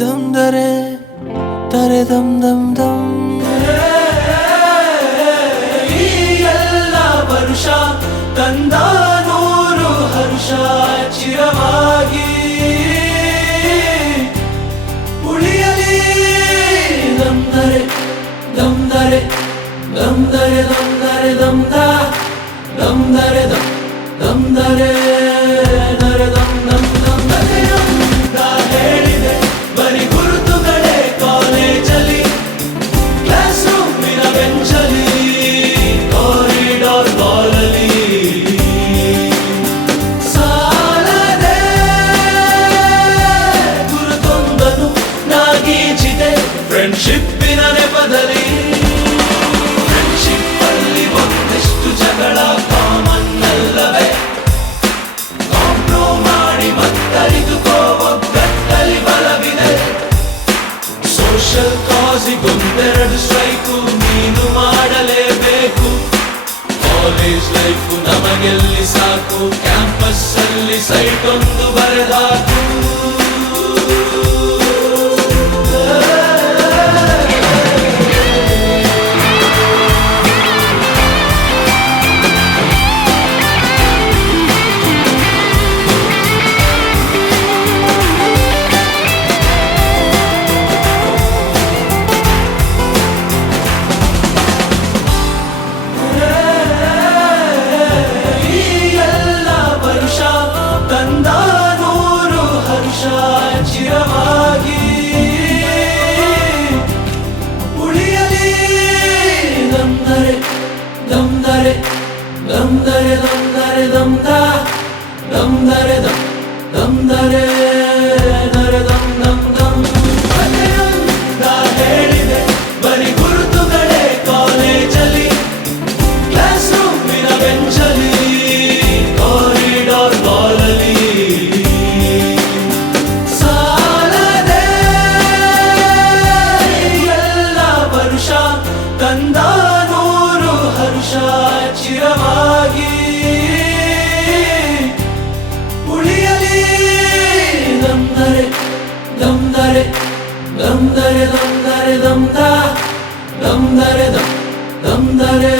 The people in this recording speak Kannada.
ದಮ್ ದರೆ ತಾರೆ ದಮ್ ದಮ್ ದಮ್. ಈ ಎಲ್ಲ ವರುಷ ತಂದ ನೂರು ಹರ್ಷ ಚಿರವಾಗಿ ಉಳಿಯಲಿ. ದಮ್ ದರೆ ದಮ್ ದರೆ ದಮ್ ದರೆ ದಮ್ ದರೆ ದಮ್ ದ ದಮ್ ದರೆ ದಮ್ ದಮ್ ದರೆ ದರೆ ದಮ್ ದಮ್ ದಮ್ ದರೆ ಅಂತ ಹೇಳಿದೆ ಬರೀ ಗುರುತುಗಳೇ ಕಾಲೇಜಲ್ಲಿ, ಕ್ಲಾಸ್ ರೂಮಿನ ಬೆಂಚಲ್ಲಿ, ಕಾರಿಡಾರ್ ಬಾಲಲ್ಲಿ ಸಾಲದೆ ಗುರುತೊಂದನು ನಾಗೀಚಿದೆ ಫ್ರೆಂಡ್ಶಿಪ್ಪಿನ ನೆಪದಲ್ಲಿ. ಫ್ರೆಂಡ್ಶಿಪ್ ಅಲ್ಲಿ ಒಂದೆಷ್ಟು ಜಗಳ ಕಾಮನ್ ಅಲ್ಲವೇ, ಕಾಂಪ್ರೋ ಮಾಡಿ ಮತ್ತರಿದುಕೋ ಒಗ್ಗಟ್ಟಲ್ಲಿ ಬಲವಿದೆ. ಸೋಷಲ್ ಕಾಸಿಗೊಂದೆರಡು ಸ್ಟ್ರೈಕು ನೀನು ಮಾಡಲೇಬೇಕು. ಕಾಲೇಜ್ ಲೈಫು ನಮಗೆಲ್ಲಿ ಸಾಕು, ಕ್ಯಾಂಪಸ್ ಅಲ್ಲಿ ಸೈಟ್ ಒಂದು ಬರೆದಾಕು. ಚಿರವಾಗಿ ಉಳಿಯಲಿ. ದಮ್ ದರೆ ದಮ್ ದರೆ ದಮ್ ದರೆ ದಮ್ ದರೆ ದಮ್ ದ ದಮ್ ದರೆ ದಮ್ ದಮ್ ದರೆ ದರೆ ದಮ್ ದಮ್ ದಮ್. ಕಥೆಯೊಂದ ಹೇಳಿದೆ ಬರೀ ಗುರುತುಗಳೇ ಕಾಲೇಜಲ್ಲಿ, ಕ್ಲಾಸ್ ರೂಮಿನ ಬೆಂಚಲ್ಲಿ, ಕಾರಿಡಾರ್ ಬಾಲಲ್ಲಿ ತಂದ ನೂರು ಹರ್ಷ ಚಿರವಾಗಿ ಉಳಿಯಲಿ. ದಮ್ ದರೆ ದಮ್ ದರೆ ದಮ್ ದರೆ ದಮ್ ದರೆ them the dum ದರೆ dum dum ದರೆ